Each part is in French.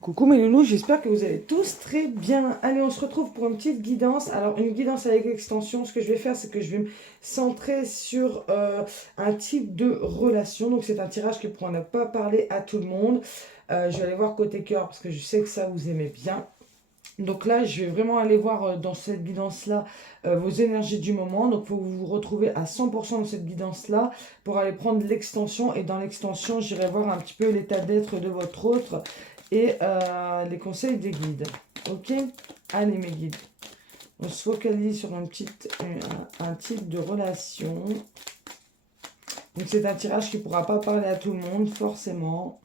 Coucou mes loulous, j'espère que vous allez tous très bien. Allez, on se retrouve pour une petite guidance. Alors, une guidance avec extension, ce que je vais faire, c'est que je vais me centrer sur un type de relation. Donc, c'est un tirage qui pourra ne pas parler à tout le monde. Je vais aller voir côté cœur parce que je sais que ça vous aimez bien. Donc là, je vais vraiment aller voir dans cette guidance-là vos énergies du moment. Donc, il faut vous retrouver à 100% dans cette guidance-là pour aller prendre l'extension. Et dans l'extension, j'irai voir un petit peu l'état d'être de votre autre et les conseils des guides. Ok? Allez, mes guides. On se focalise sur un type de relation. Donc, c'est un tirage qui ne pourra pas parler à tout le monde, forcément.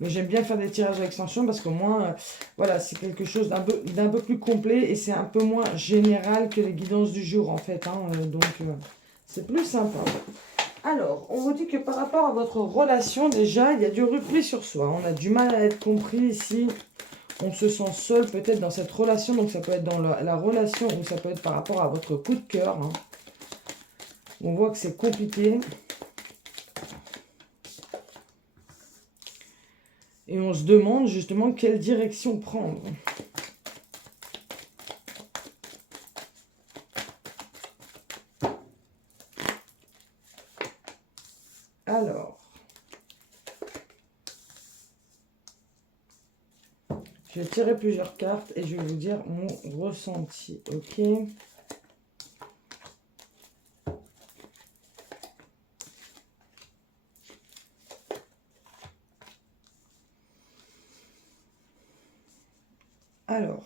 Mais j'aime bien faire des tirages à extension parce qu'au moins, voilà, c'est quelque chose d'un peu plus complet et c'est un peu moins général que les guidances du jour, en fait. Hein, donc, c'est plus sympa. Alors, on vous dit que par rapport à votre relation, déjà, il y a du repli sur soi. On a du mal à être compris ici. On se sent seul peut-être dans cette relation. Donc, ça peut être dans la relation ou ça peut être par rapport à votre coup de cœur. Hein. On voit que c'est compliqué. Et on se demande justement quelle direction prendre. Alors, je vais tirer plusieurs cartes et je vais vous dire mon ressenti, ok? Alors,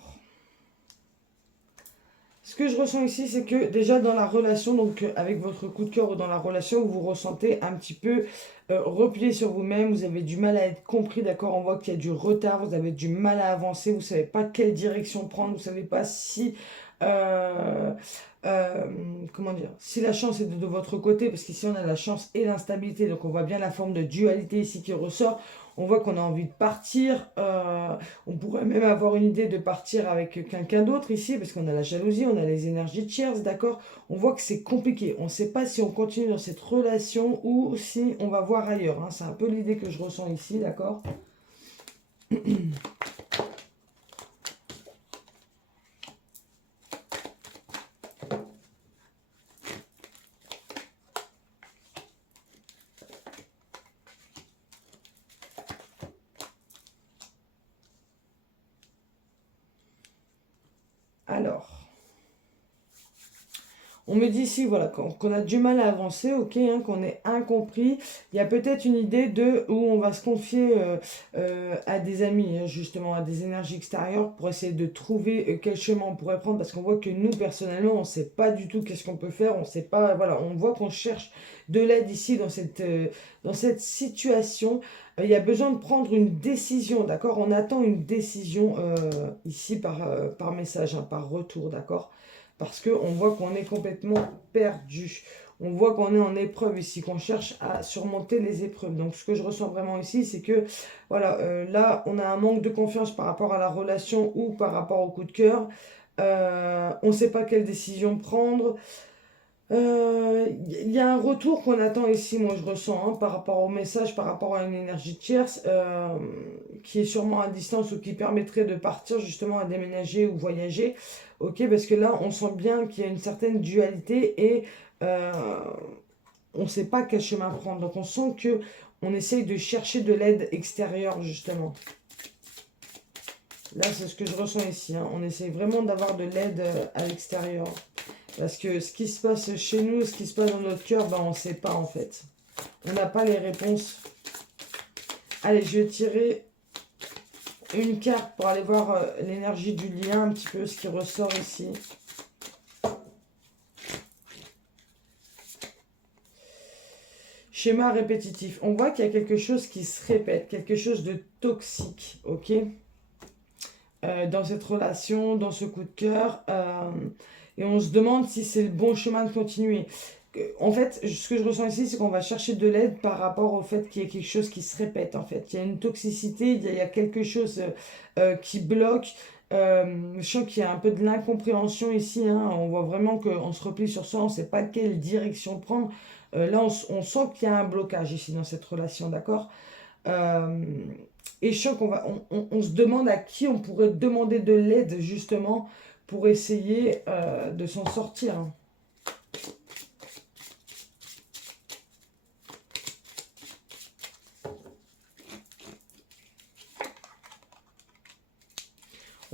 ce que je ressens ici, c'est que déjà dans la relation, donc avec votre coup de cœur ou dans la relation, vous vous ressentez un petit peu replié sur vous-même, vous avez du mal à être compris, d'accord? On voit qu'il y a du retard, vous avez du mal à avancer, vous ne savez pas quelle direction prendre, vous ne savez pas si... euh, euh, comment dire, si la chance est de votre côté, parce qu'ici on a la chance et l'instabilité, donc on voit bien la forme de dualité ici qui ressort. On voit qu'on a envie de partir, on pourrait même avoir une idée de partir avec quelqu'un d'autre ici, parce qu'on a la jalousie, on a les énergies tierces, d'accord? On voit que c'est compliqué, on ne sait pas si on continue dans cette relation ou si on va voir ailleurs, hein. C'est un peu l'idée que je ressens ici, d'accord? Alors... On me dit ici, voilà, qu'on a du mal à avancer, ok, hein, qu'on est incompris. Il y a peut-être une idée de où on va se confier à des amis, hein, justement, à des énergies extérieures pour essayer de trouver quel chemin on pourrait prendre. Parce qu'on voit que nous, personnellement, on ne sait pas du tout qu'est-ce qu'on peut faire. On ne sait pas, voilà, on voit qu'on cherche de l'aide ici dans cette situation. Il y a besoin de prendre une décision, d'accord? On attend une décision ici par message, hein, par retour, d'accord? Parce qu'on voit qu'on est complètement perdu. On voit qu'on est en épreuve ici, qu'on cherche à surmonter les épreuves. Donc ce que je ressens vraiment ici, c'est que voilà, là, on a un manque de confiance par rapport à la relation ou par rapport au coup de cœur. On ne sait pas quelle décision prendre. Il y a un retour qu'on attend ici, moi je ressens, hein, par rapport au message, par rapport à une énergie tierce, qui est sûrement à distance ou qui permettrait de partir justement à déménager ou voyager. Ok, parce que là on sent bien qu'il y a une certaine dualité et on ne sait pas quel chemin prendre. Donc on sent que on essaye de chercher de l'aide extérieure justement. Là c'est ce que je ressens ici, hein. On essaye vraiment d'avoir de l'aide à l'extérieur. Parce que ce qui se passe chez nous, ce qui se passe dans notre cœur, ben on ne sait pas en fait. On n'a pas les réponses. Allez, je vais tirer une carte pour aller voir l'énergie du lien, un petit peu ce qui ressort ici. Schéma répétitif. On voit qu'il y a quelque chose qui se répète, quelque chose de toxique, ok, dans cette relation, dans ce coup de cœur. Et on se demande si c'est le bon chemin de continuer. En fait, ce que je ressens ici, c'est qu'on va chercher de l'aide par rapport au fait qu'il y a quelque chose qui se répète, en fait. Il y a une toxicité, il y a quelque chose qui bloque. Je sens qu'il y a un peu de l'incompréhension ici, hein. On voit vraiment qu'on se replie sur soi, on ne sait pas quelle direction prendre. Là, on sent qu'il y a un blocage ici dans cette relation, d'accord? Euh, et je sens on se demande à qui on pourrait demander de l'aide justement pour essayer de s'en sortir.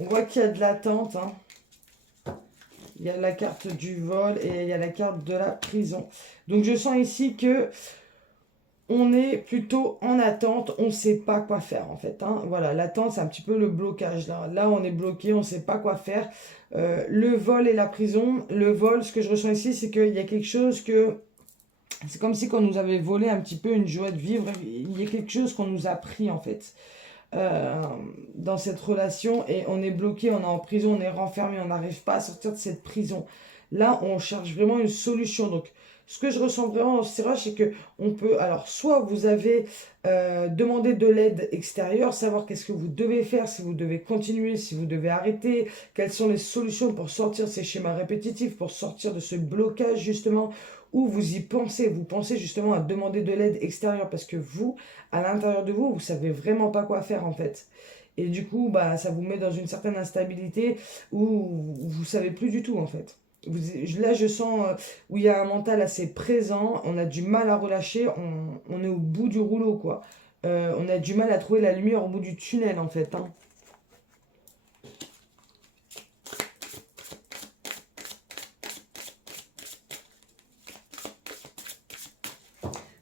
On voit qu'il y a de l'attente, hein. Il y a la carte du vol et il y a la carte de la prison. Donc je sens ici que on est plutôt en attente, on ne sait pas quoi faire en fait, hein. Voilà, l'attente c'est un petit peu le blocage là. Là on est bloqué, on ne sait pas quoi faire. Le vol et la prison, le vol, ce que je ressens ici c'est qu'il y a quelque chose que... C'est comme si qu'on nous avait volé un petit peu une joie de vivre. Il y a quelque chose qu'on nous a pris en fait. euh, dans cette relation et on est bloqué, on est en prison, on est renfermé, on n'arrive pas à sortir de cette prison. Là, on cherche vraiment une solution. Donc, ce que je ressens vraiment dans ce tirage, c'est que on peut, alors, soit vous avez demandé de l'aide extérieure, savoir qu'est-ce que vous devez faire, si vous devez continuer, si vous devez arrêter, quelles sont les solutions pour sortir de ces schémas répétitifs, pour sortir de ce blocage justement, ou vous y pensez, vous pensez justement à demander de l'aide extérieure parce que vous, à l'intérieur de vous, vous savez vraiment pas quoi faire en fait. Et du coup, bah, ça vous met dans une certaine instabilité où vous savez plus du tout en fait. Là, je sens où il y a un mental assez présent, on a du mal à relâcher, on est au bout du rouleau quoi. On a du mal à trouver la lumière au bout du tunnel en fait, hein.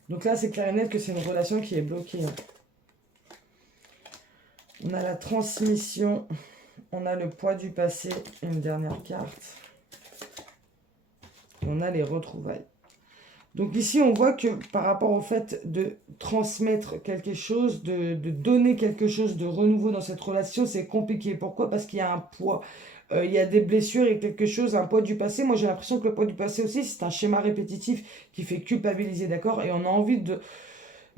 Donc là, c'est clair et net que c'est une relation qui est bloquée, hein. On a la transmission, on a le poids du passé, une dernière carte. Et on a les retrouvailles. Donc ici, on voit que par rapport au fait de transmettre quelque chose, de donner quelque chose de renouveau dans cette relation, c'est compliqué. Pourquoi? Parce qu'il y a un poids. Il y a des blessures et quelque chose, un poids du passé. Moi, j'ai l'impression que le poids du passé aussi, c'est un schéma répétitif qui fait culpabiliser, d'accord? Et on a envie de...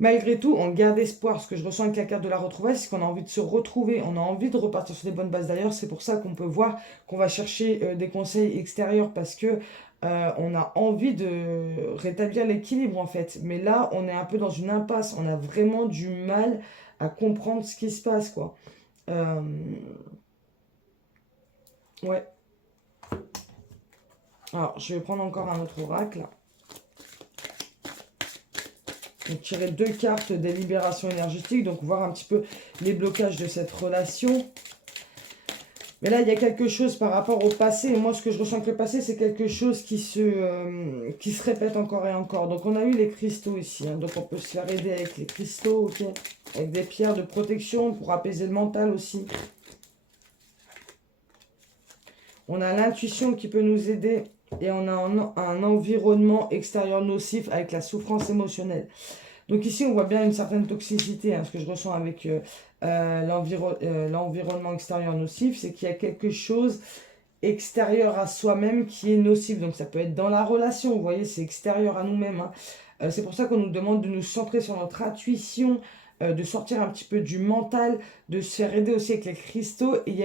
Malgré tout, on garde espoir. Ce que je ressens avec la carte de la retrouvaille, c'est qu'on a envie de se retrouver. On a envie de repartir sur des bonnes bases. D'ailleurs, c'est pour ça qu'on peut voir qu'on va chercher des conseils extérieurs parce que on a envie de rétablir l'équilibre en fait. Mais là, on est un peu dans une impasse. On a vraiment du mal à comprendre ce qui se passe, quoi. Euh, ouais. Alors, je vais prendre encore un autre oracle. Donc, tirer deux cartes des libérations énergétiques. Donc, voir un petit peu les blocages de cette relation. Mais là, il y a quelque chose par rapport au passé. Et moi, ce que je ressens avec le passé, c'est quelque chose qui se répète encore et encore. Donc, on a eu les cristaux ici, hein. Donc, on peut se faire aider avec les cristaux, ok? Avec des pierres de protection pour apaiser le mental aussi. On a l'intuition qui peut nous aider. Et on a un environnement extérieur nocif avec la souffrance émotionnelle. Donc ici, on voit bien une certaine toxicité, hein. Ce que je ressens avec l'environnement extérieur nocif, c'est qu'il y a quelque chose extérieur à soi-même qui est nocif. Donc ça peut être dans la relation, vous voyez, c'est extérieur à nous-mêmes, hein. C'est pour ça qu'on nous demande de nous centrer sur notre intuition, de sortir un petit peu du mental, de se faire aider aussi avec les cristaux. Et il y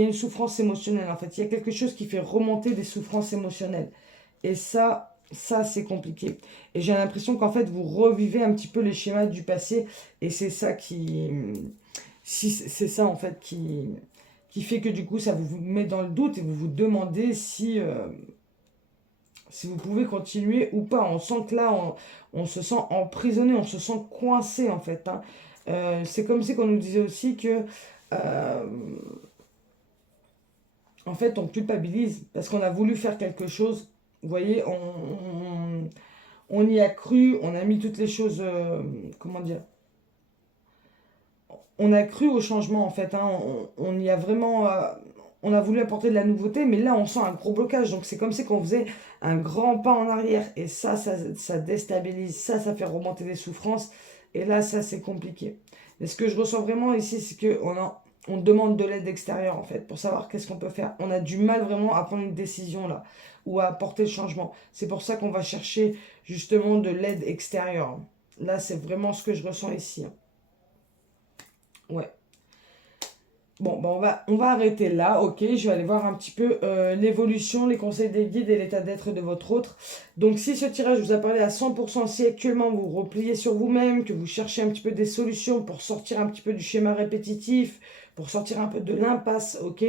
a une souffrance émotionnelle, en fait. Il y a quelque chose qui fait remonter des souffrances émotionnelles. Et ça c'est compliqué. Et j'ai l'impression qu'en fait, vous revivez un petit peu les schémas du passé. Et c'est ça qui... Si, c'est ça, en fait, qui fait que du coup, ça vous met dans le doute et vous vous demandez si vous pouvez continuer ou pas. On sent que là, on se sent emprisonné, on se sent coincé, en fait, hein. C'est comme si on nous disait aussi que... euh, en fait, on culpabilise parce qu'on a voulu faire quelque chose. Vous voyez, on y a cru, on a mis toutes les choses, comment dire, on a cru au changement en fait, hein. On y a vraiment, on a voulu apporter de la nouveauté, mais là on sent un gros blocage. Donc c'est comme si on faisait un grand pas en arrière. Et ça déstabilise, ça fait remonter des souffrances. Et là, ça c'est compliqué. Et ce que je ressens vraiment ici, c'est on demande de l'aide extérieure en fait, pour savoir qu'est-ce qu'on peut faire. On a du mal vraiment à prendre une décision là, ou à apporter le changement. C'est pour ça qu'on va chercher justement de l'aide extérieure. Là, c'est vraiment ce que je ressens ici, hein. Ouais. Bon, ben on va arrêter là, ok. Je vais aller voir un petit peu l'évolution, les conseils des guides et l'état d'être de votre autre. Donc, si ce tirage vous a parlé à 100%, si actuellement vous vous repliez sur vous-même, que vous cherchez un petit peu des solutions pour sortir un petit peu du schéma répétitif, pour sortir un peu de l'impasse, ok,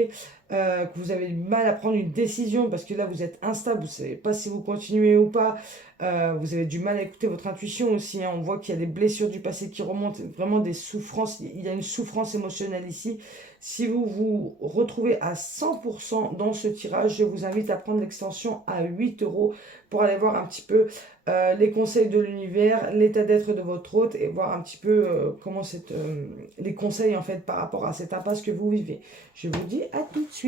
que vous avez du mal à prendre une décision parce que là vous êtes instable, vous ne savez pas si vous continuez ou pas, vous avez du mal à écouter votre intuition aussi, hein. On voit qu'il y a des blessures du passé qui remontent, vraiment des souffrances, il y a une souffrance émotionnelle ici. Si vous vous retrouvez à 100% dans ce tirage, je vous invite à prendre l'extension à 8 € pour aller voir un petit peu les conseils de l'univers, l'état d'être de votre hôte et voir un petit peu les conseils en fait par rapport à cette impasse que vous vivez. Je vous dis à tout de suite.